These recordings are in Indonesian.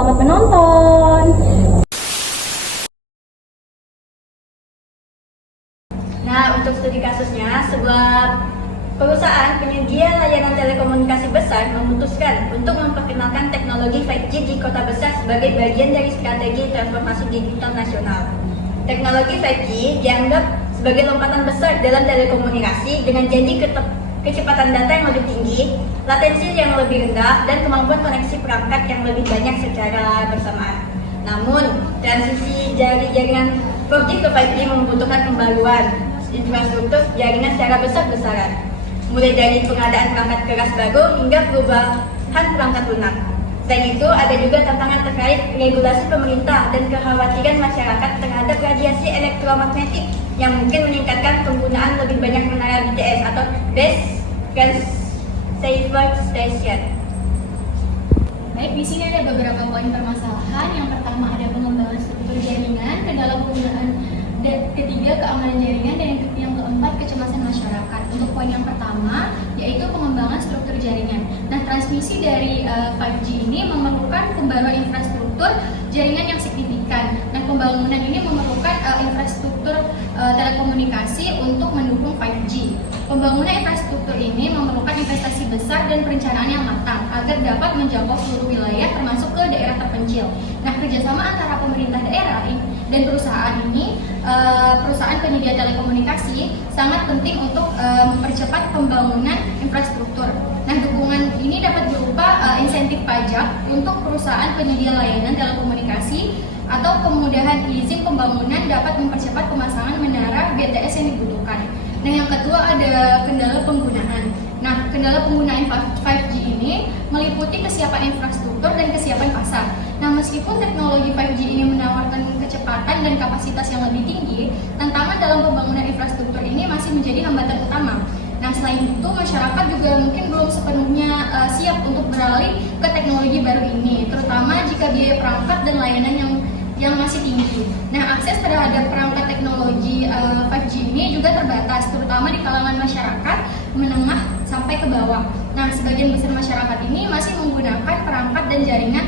Selamat menonton. Nah, untuk studi kasusnya, sebuah perusahaan penyedia layanan telekomunikasi besar memutuskan untuk memperkenalkan teknologi 5G di kota besar sebagai bagian dari strategi transformasi digital nasional. Teknologi 5G dianggap sebagai lompatan besar dalam telekomunikasi dengan janji kecepatan data yang lebih tinggi, latensi yang lebih rendah, dan kemampuan koneksi perangkat yang lebih banyak secara bersamaan. Namun, transisi dari jaringan 4G ke 5G membutuhkan pembaruan infrastruktur jaringan secara besar-besaran, mulai dari pengadaan perangkat keras baru hingga perubahan perangkat lunak. Selain itu, ada juga tantangan terkait regulasi pemerintah dan kekhawatiran masyarakat terhadap radiasi elektromagnetik yang mungkin meningkatkan penggunaan lebih banyak menara BTS atau Base Transceiver Station. Baik, di sini ada beberapa poin permasalahan. Yang pertama ada pengembangan struktur jaringan, kendala penggunaan, ketiga keamanan jaringan, dan yang keempat kecemasan masyarakat. Untuk poin yang pertama yaitu pengembangan struktur jaringan. Nah, transmisi dari 5G ini memerlukan pembaruan infrastruktur jaringan yang signifikan. Nah, pembangunan ini memerlukan infrastruktur telekomunikasi untuk mendukung 5G. Pembangunan infrastruktur ini memerlukan investasi besar dan perencanaan yang matang agar dapat menjangkau seluruh wilayah termasuk ke daerah terpencil. Nah, kerjasama antara pemerintah daerah dan perusahaan penyedia telekomunikasi sangat penting untuk mempercepat pembangunan infrastruktur. Nah, dukungan ini dapat berupa insentif pajak untuk perusahaan penyedia layanan telekomunikasi atau kemudahan izin pembangunan dapat mempercepat pemasangan menara BTS yang dibutuhkan. Nah, yang kedua ada kendala penggunaan. Nah, kendala penggunaan 5G ini meliputi kesiapan infrastruktur dan kesiapan pasar. Nah, meskipun teknologi 5G ini menawarkan kecepatan dan kapasitas yang lebih tinggi, tantangan dalam pembangunan infrastruktur ini masih menjadi hambatan utama. Nah, selain itu masyarakat juga mungkin belum sepenuhnya siap untuk beralih ke teknologi baru ini, terutama jika biaya perangkat dan layanan yang masih tinggi. Nah, akses terhadap perangkat teknologi 5G ini juga terbatas, terutama di kalangan masyarakat menengah sampai ke bawah. Nah, sebagian besar masyarakat ini masih menggunakan perangkat dan jaringan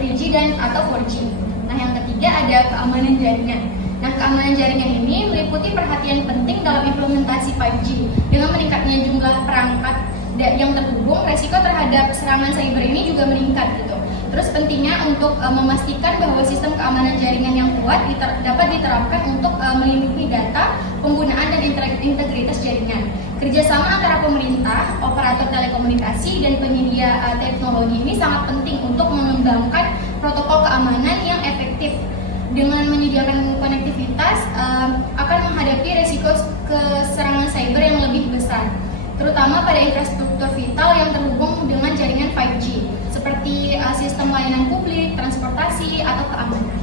3G dan atau 4G. Nah, yang ketiga ada keamanan jaringan. Nah, keamanan jaringan ini meliputi perhatian penting dalam implementasi 5G. Dengan meningkatnya jumlah perangkat yang terhubung, resiko terhadap serangan cyber ini juga meningkat gitu. Terus pentingnya untuk memastikan bahwa sistem keamanan jaringan yang kuat dapat diterapkan untuk melindungi data, penggunaan dan integritas jaringan. Kerjasama antara pemerintah, operator telekomunikasi, dan penyedia teknologi ini sangat penting untuk mengembangkan protokol keamanan yang efektif. Dengan menyediakan konektivitas akan menghadapi risiko serangan cyber yang lebih besar, terutama pada infrastruktur vital yang terhubung dengan jaringan 5G, seperti sistem layanan publik, transportasi, atau keamanan.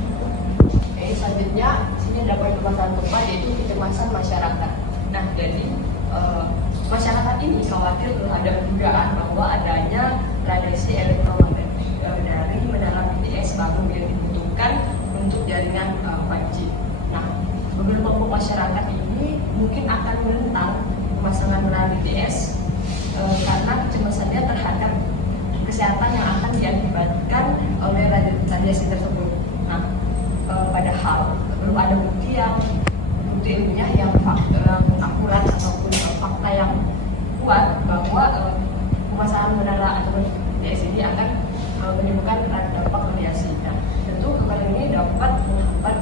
Oke, selanjutnya sini ada poin permasalahan keempat yaitu kecemasan masyarakat. Nah, jadi masyarakat ini khawatir terhadap dugaan bahwa adanya radiasi elektromagnetik dari menara BTS baru yang dibutuhkan untuk jaringan 5G. Nah, beberapa kelompok masyarakat ini mungkin akan menentang pemasangan menara BTS karena kecemasannya terhadap kesehatan yang akan diakibatkan oleh radiasi tersebut. Nah, padahal belum ada bukti ilmiah yang akurat ataupun fakta yang kuat bahwa pemasangan menara atau BTS ini akan menimbulkan dampak radiasi. Nah, tentu hal ini dapat menghambat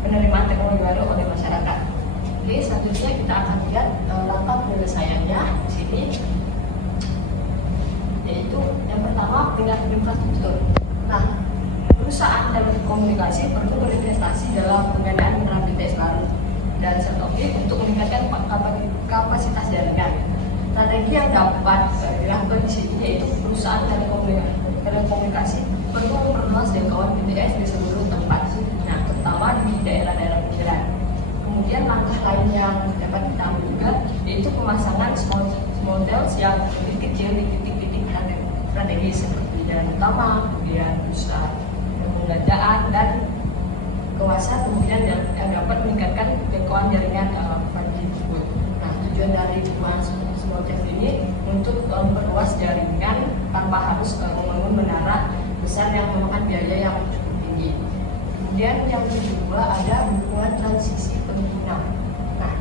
penerimaan teknologi baru oleh masyarakat. Jadi selanjutnya kita akan lihat langkah penyelesaiannya di sini, yaitu yang pertama peningkatan infrastruktur. Nah, perusahaan telekomunikasi perlu berinvestasi dalam pengadaan menara BTS baru dan satelit untuk meningkatkan kapasitas jaringan. Strategi yang dapat dilakukan di sini yaitu perusahaan telekomunikasi perlu memperluas jangkauan BTS di seluruh tempat, nah terutama di daerah-daerah pinggiran. Kemudian langkah lain yang dapat kita ambil juga yaitu pemasangan small cells yang lebih kecil di titik-titik strategis seperti jalan utama, kemudian pusat perbelanjaan dan kawasan kemudian yang dapat meningkatkan jangkauan jaringan 5G tersebut. Nah, tujuan dari pemasangan small cells ini untuk memperluas jaringan tanpa harus membangun menara besar yang memakan biaya yang cukup tinggi. Kemudian yang kedua ada dukungan transisi pengguna. Nah,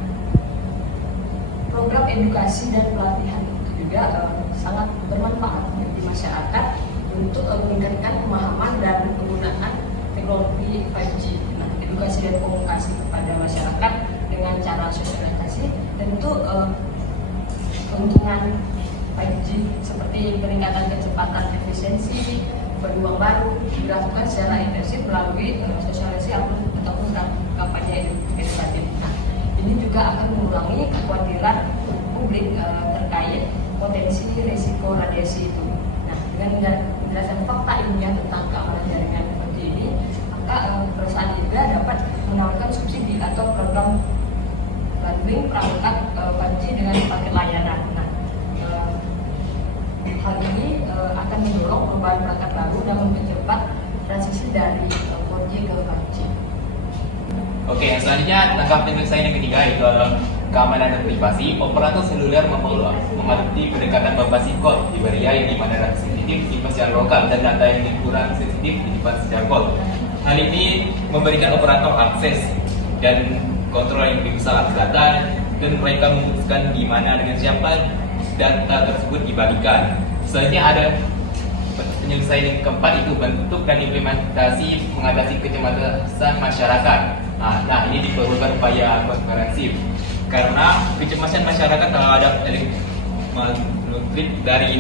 program edukasi dan pelatihan itu juga sangat bermanfaat bagi masyarakat untuk meningkatkan pemahaman dan penggunaan teknologi 5G. Nah, edukasi dan komunikasi kepada masyarakat dengan cara sosialisasi tentu keuntungan 5G seperti peningkatan kecepatan, efisiensi, peluang baru dilakukan secara intensif melalui sosialisasi ataupun kampanye edukatif. Nah, ini juga akan mengurangi kekhawatiran publik terkait potensi risiko radiasi itu. Nah, dengan penjelasan fakta ilmiah tentang keamanan jaringan 5G ini, maka perusahaan juga dapat menawarkan subsidi atau program bundling perangkat 5G dengan paket layanan. Nah, hal ini akan mendorong perubahan perangkat baru dan mempercepat transisi dari 4G ke 5G. Oke, yang selanjutnya langkah penyelesaian yang ketiga yaitu adalah keamanan dan privasi. Operator seluler mengadopsi pendekatan berbasis code di area yang dimana data sensitif disimpan secara lokal dan data yang kurang sensitif disimpan secara code. Hal ini memberikan operator akses dan kontrol yang lebih besar atas data dan mereka memutuskan di mana dengan siapa data tersebut dibagikan. Selanjutnya ada penyelesaian yang keempat itu bentuk dan implementasi mengatasi kecemasan masyarakat. Nah, ini diperlukan upaya komprehensif karena kecemasan masyarakat terhadap elektronik dari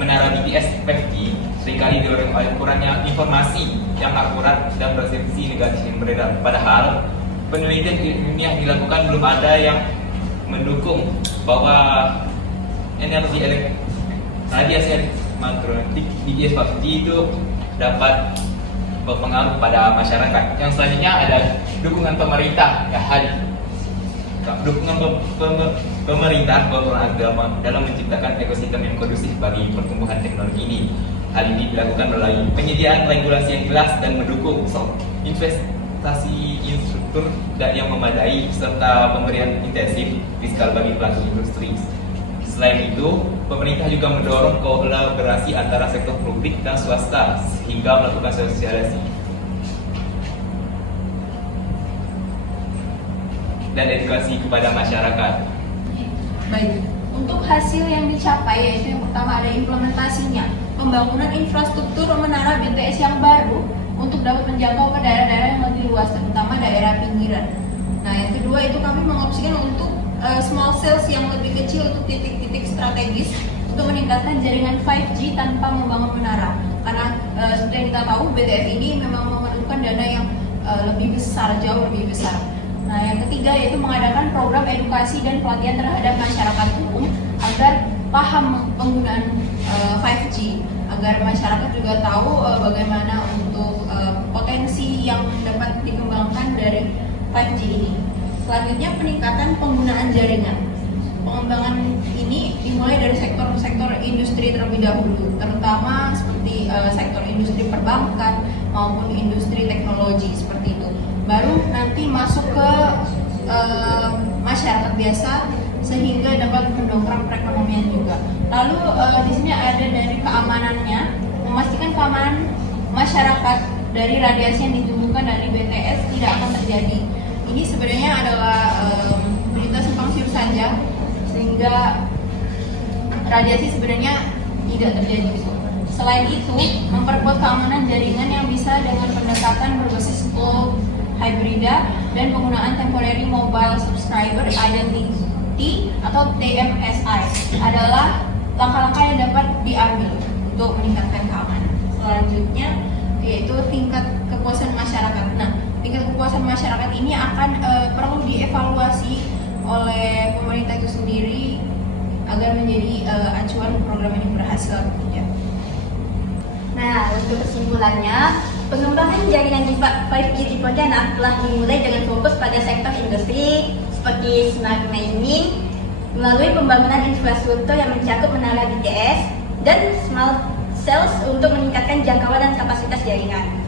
menara BTS 5G seringkali didorong oleh kurangnya informasi yang akurat dan persepsi negatif yang beredar. Padahal penelitian ilmiah dilakukan belum ada yang mendukung bahwa energi radiasi elektromagnetik BTS 5G itu dapat berpengaruh pada masyarakat. Yang selanjutnya ada dukungan pemerintah, dukungan pemerintah maupun agama dalam menciptakan ekosistem yang kondusif bagi pertumbuhan teknologi ini. Hal ini dilakukan melalui penyediaan regulasi yang jelas dan mendukung investasi infrastruktur yang memadai serta pemberian intensif fiskal bagi pelaku industri. Selain itu, pemerintah juga mendorong kolaborasi antara sektor publik dan swasta hingga melakukan sosialisasi dan edukasi kepada masyarakat. Baik, untuk hasil yang dicapai yaitu yang pertama ada implementasinya, pembangunan infrastruktur menara BTS yang baru untuk dapat menjangkau ke daerah-daerah yang lebih luas, terutama daerah pinggiran. Nah, yang kedua itu kami mengopsikan untuk small cells yang lebih kecil untuk titik-titik strategis untuk meningkatkan jaringan 5G tanpa membangun menara. Karena seperti yang kita tahu BTS ini memang memerlukan dana yang lebih besar, jauh lebih besar. Nah, yang ketiga yaitu mengadakan program edukasi dan pelatihan terhadap masyarakat umum agar paham penggunaan 5G, agar masyarakat juga tahu bagaimana untuk potensi yang dapat dikembangkan dari 5G ini. Selanjutnya peningkatan penggunaan jaringan. Pengembangan ini dimulai dari sektor-sektor industri terlebih dahulu, terutama seperti sektor industri perbankan maupun industri teknologi seperti itu. Baru nanti masuk ke masyarakat biasa sehingga dapat mendongkrak perekonomian juga. Lalu di sini ada dari keamanannya, memastikan keamanan masyarakat dari radiasi yang ditimbulkan dari BTS tidak akan terjadi. Ini sebenarnya adalah berita simpang siur saja, sehingga radiasi sebenarnya tidak terjadi. Selain itu, memperkuat keamanan jaringan yang bisa dengan pendekatan berbasis cloud hybrida dan penggunaan temporary mobile subscriber identity atau TMSI adalah langkah-langkah yang dapat diambil untuk meningkatkan keamanan. Selanjutnya yaitu tingkat kepuasan masyarakat. Nah, tingkat kepuasan masyarakat ini akan perlu dievaluasi oleh pemerintah itu sendiri agar menjadi acuan program ini berhasil. Ya. Nah, untuk kesimpulannya, pengembangan jaringan 5G di Pontianak telah dimulai dengan fokus pada sektor industri seperti smart mining melalui pembangunan infrastruktur yang mencakup menara BTS dan small cells untuk meningkatkan jangkauan dan kapasitas jaringan.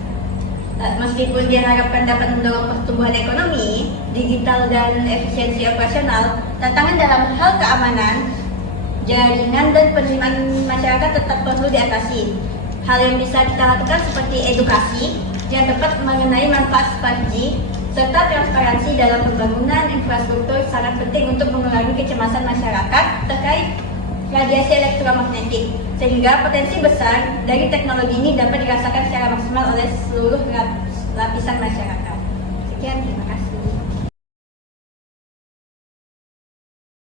Meskipun diharapkan dapat mendorong pertumbuhan ekonomi, digital dan efisiensi operasional, tantangan dalam hal keamanan, jaringan dan penerimaan masyarakat tetap perlu diatasi. Hal yang bisa kita lakukan seperti edukasi yang tepat mengenai manfaat 5G, serta transparansi dalam pembangunan infrastruktur sangat penting untuk mengurangi kecemasan masyarakat terkait radiasi elektromagnetik, sehingga potensi besar dari teknologi ini dapat dirasakan secara maksimal oleh seluruh lapisan masyarakat. Sekian, terima kasih.